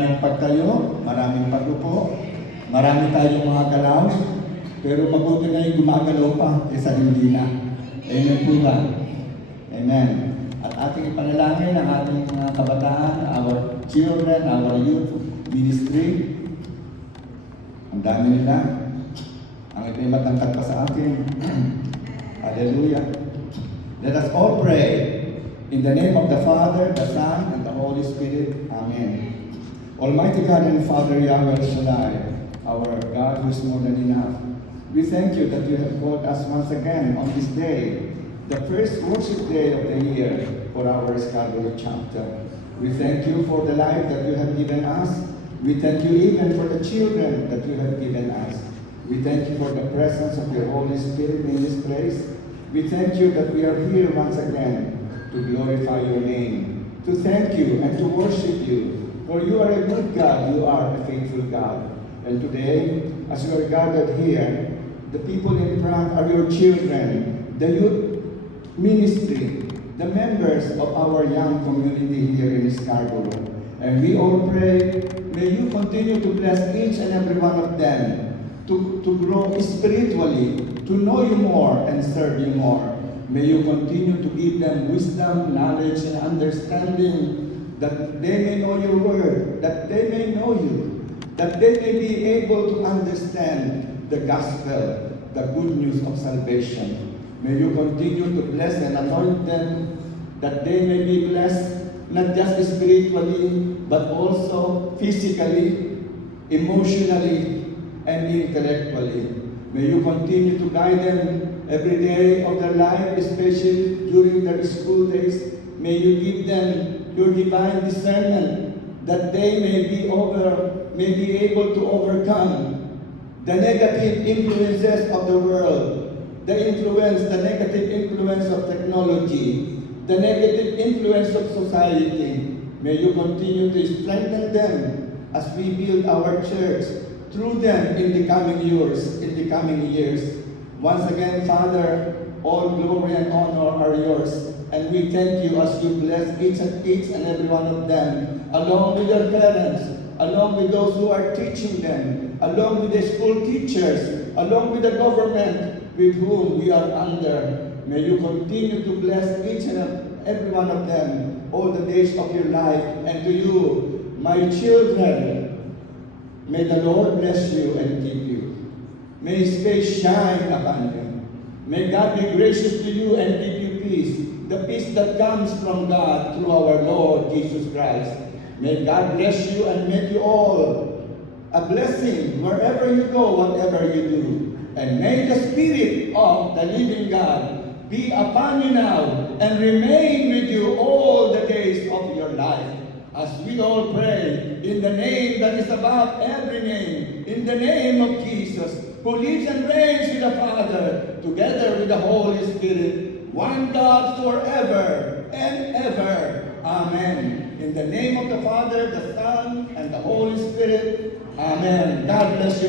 Maraming pagtayo, maraming paglupo, marami tayong mga galaw, pero mabuti na yung gumagalaw pa kaysa hindi na. Amen po ba? Amen. At ating ipanalangin ang ating mga kabataan, our children, our youth ministry. Ang dami nila. Ang ito'y matangkad pa sa akin. Hallelujah. Let us all pray. In the name of the Father, the Son, and the Holy Spirit. Amen. Almighty God and Father Yahweh Shaddai, our God who is more than enough, we thank you that you have called us once again on this day, the first worship day of the year for our Scarborough chapter. We thank you for the life that you have given us. We thank you even for the children that you have given us. We thank you for the presence of your Holy Spirit in this place. We thank you that we are here once again to glorify your name, to thank you and to worship you. For you are a good God, you are a faithful God. And today, as we are gathered here, the people in front are your children, the youth ministry, the members of our young community here in Scarborough. And we all pray, may you continue to bless each and every one of them to grow spiritually, to know you more and serve you more. May you continue to give them wisdom, knowledge, and understanding that they may know your word, that they may know you, that they may be able to understand the gospel, the good news of salvation. May you continue to bless and anoint them, that they may be blessed not just spiritually, but also physically, emotionally, and intellectually. May you continue to guide them every day of their life, especially during their school days. May you give them your divine discernment, that they may be able to overcome the negative influences of the world, the negative influence of technology, the negative influence of society. May you continue to strengthen them as we build our church through them in the coming years. Once again, Father, all glory and honor are yours. And we thank you as you bless each and every one of them, along with their parents, along with those who are teaching them, along with the school teachers, along with the government with whom we are under. May you continue to bless each and every one of them all the days of your life. And to you, my children, may the Lord bless you and keep you. May His face shine upon you. May God be gracious to you and give you peace, the peace that comes from God through our Lord Jesus Christ. May God bless you and make you all a blessing wherever you go, whatever you do. And may the Spirit of the living God be upon you now and remain with you all the days of your life. As we all pray in the name that is above every name, in the name of Jesus, who lives and reigns with the Father, together with the Holy Spirit, one God forever and ever. Amen. In the name of the Father, the Son, and the Holy Spirit. Amen. God bless you.